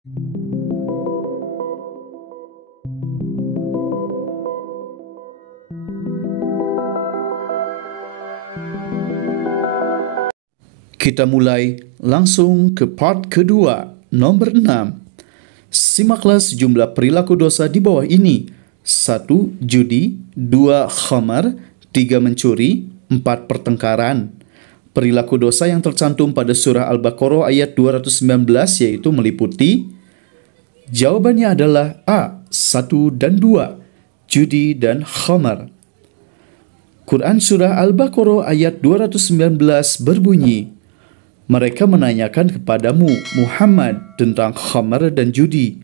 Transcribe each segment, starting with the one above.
Kita mulai langsung ke part kedua, nomor 6. Simaklah sejumlah perilaku dosa di bawah ini. 1. Judi. 2. Khamar. 3. Mencuri. 4. Pertengkaran. Perilaku dosa yang tercantum pada surah Al-Baqarah ayat 219 yaitu meliputi. Jawabannya adalah A. 1 dan 2. Judi dan khamar. Quran surah Al-Baqarah ayat 219 berbunyi, mereka menanyakan kepadamu, Muhammad, tentang khamar dan judi.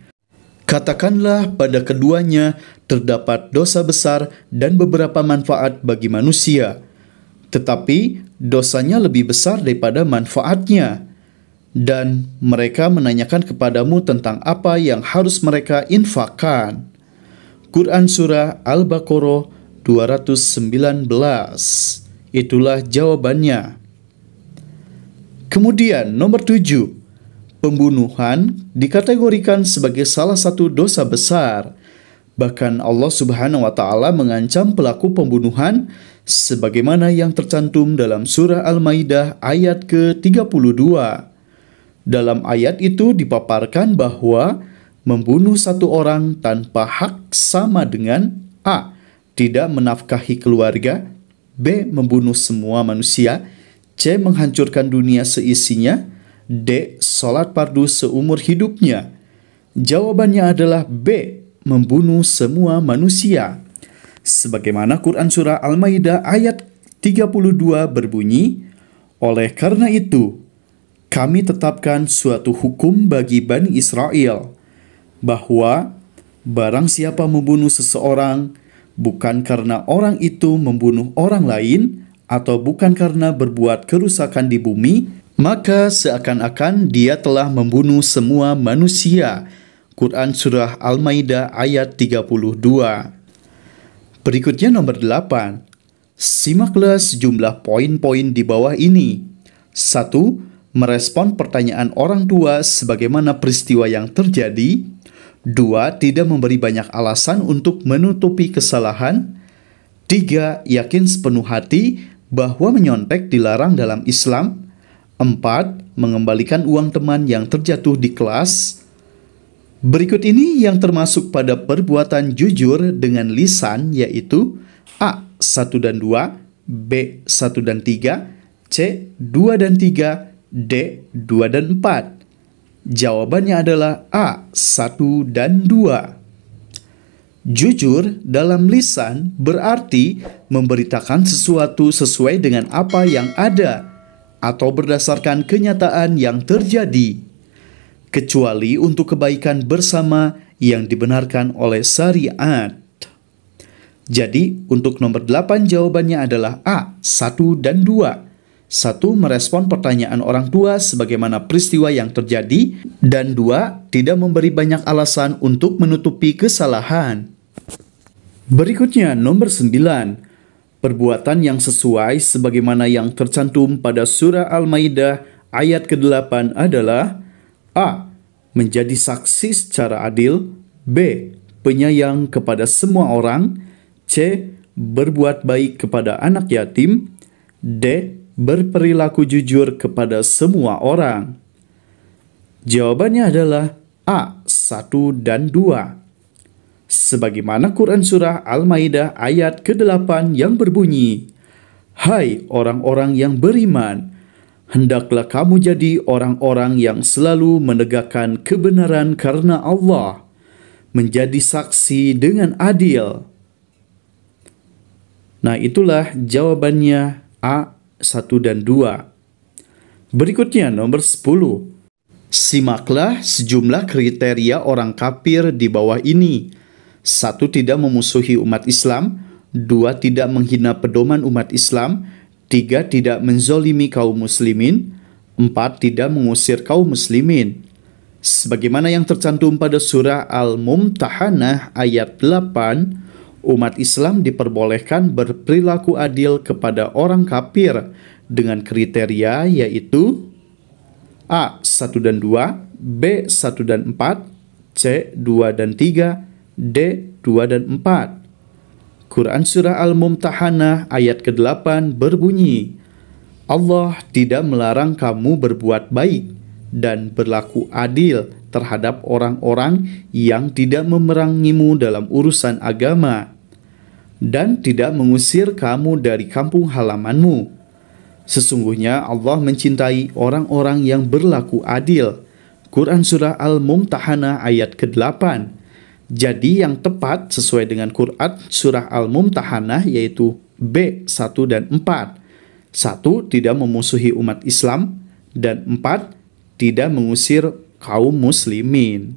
Katakanlah pada keduanya terdapat dosa besar dan beberapa manfaat bagi manusia. Tetapi dosanya lebih besar daripada manfaatnya. Dan mereka menanyakan kepadamu tentang apa yang harus mereka infakkan. Quran surah Al-Baqarah 219. Itulah jawabannya. Kemudian nomor 7, pembunuhan dikategorikan sebagai salah satu dosa besar. Bahkan Allah Subhanahu wa taala mengancam pelaku pembunuhan sebagaimana yang tercantum dalam surah Al-Maidah ayat ke-32. Dalam ayat itu dipaparkan bahwa membunuh satu orang tanpa hak sama dengan A. Tidak menafkahi keluarga, B. Membunuh semua manusia, C. Menghancurkan dunia seisinya, D. Salat fardu seumur hidupnya. Jawabannya adalah B. Membunuh semua manusia. Sebagaimana Quran surah Al-Maidah ayat 32 berbunyi, oleh karena itu, kami tetapkan suatu hukum bagi Bani Israel, bahwa barang siapa membunuh seseorang, bukan karena orang itu membunuh orang lain, atau bukan karena berbuat kerusakan di bumi, maka seakan-akan dia telah membunuh semua manusia. Quran surah Al-Maidah ayat 32. Berikutnya nomor 8. Simaklah sejumlah poin-poin di bawah ini. 1. Merespon pertanyaan orang tua sebagaimana peristiwa yang terjadi. 2. Tidak memberi banyak alasan untuk menutupi kesalahan. 3. Yakin sepenuh hati bahwa menyontek dilarang dalam Islam. 4. Mengembalikan uang teman yang terjatuh di kelas. Berikut ini yang termasuk pada perbuatan jujur dengan lisan, yaitu A. 1 dan 2, B. 1 dan 3, C. 2 dan 3, D. 2 dan 4. Jawabannya adalah A. 1 dan 2. Jujur dalam lisan berarti memberitakan sesuatu sesuai dengan apa yang ada atau berdasarkan kenyataan yang terjadi, kecuali untuk kebaikan bersama yang dibenarkan oleh syariat. Jadi, untuk nomor 8 jawabannya adalah A. 1 dan 2. 1. Merespon pertanyaan orang tua sebagaimana peristiwa yang terjadi, dan 2. Tidak memberi banyak alasan untuk menutupi kesalahan. Berikutnya nomor 9. Perbuatan yang sesuai sebagaimana yang tercantum pada surah Al-Maidah ayat ke-8 adalah A. Menjadi saksi secara adil, B. Penyayang kepada semua orang, C. Berbuat baik kepada anak yatim, D. Berperilaku jujur kepada semua orang. Jawabannya adalah A. 1 dan 2. Sebagaimana Quran surah Al-Maidah ayat ke-8 yang berbunyi, hai orang-orang yang beriman, hendaklah kamu jadi orang-orang yang selalu menegakkan kebenaran karena Allah, menjadi saksi dengan adil. Nah, itulah jawabannya A. 1 dan 2. Berikutnya nomor 10. Simaklah sejumlah kriteria orang kafir di bawah ini. 1. Tidak memusuhi umat Islam. 2. Tidak menghina pedoman umat Islam. 3. Tidak menzolimi kaum muslimin. 4. Tidak mengusir kaum muslimin. Sebagaimana yang tercantum pada surah Al-Mumtahanah ayat 8, umat Islam diperbolehkan berperilaku adil kepada orang kafir dengan kriteria yaitu A. 1 dan 2, B. 1 dan 4, C. 2 dan 3, D. 2 dan 4. Quran Surah Al-Mumtahanah ayat ke-8 berbunyi, Allah tidak melarang kamu berbuat baik dan berlaku adil terhadap orang-orang yang tidak memerangimu dalam urusan agama dan tidak mengusir kamu dari kampung halamanmu. Sesungguhnya Allah mencintai orang-orang yang berlaku adil. Quran Surah Al-Mumtahanah ayat ke-8. Jadi yang tepat sesuai dengan Quran Surah Al-Mumtahanah yaitu B. 1 dan 4. 1. Tidak memusuhi umat Islam. Dan 4. Tidak mengusir kaum muslimin.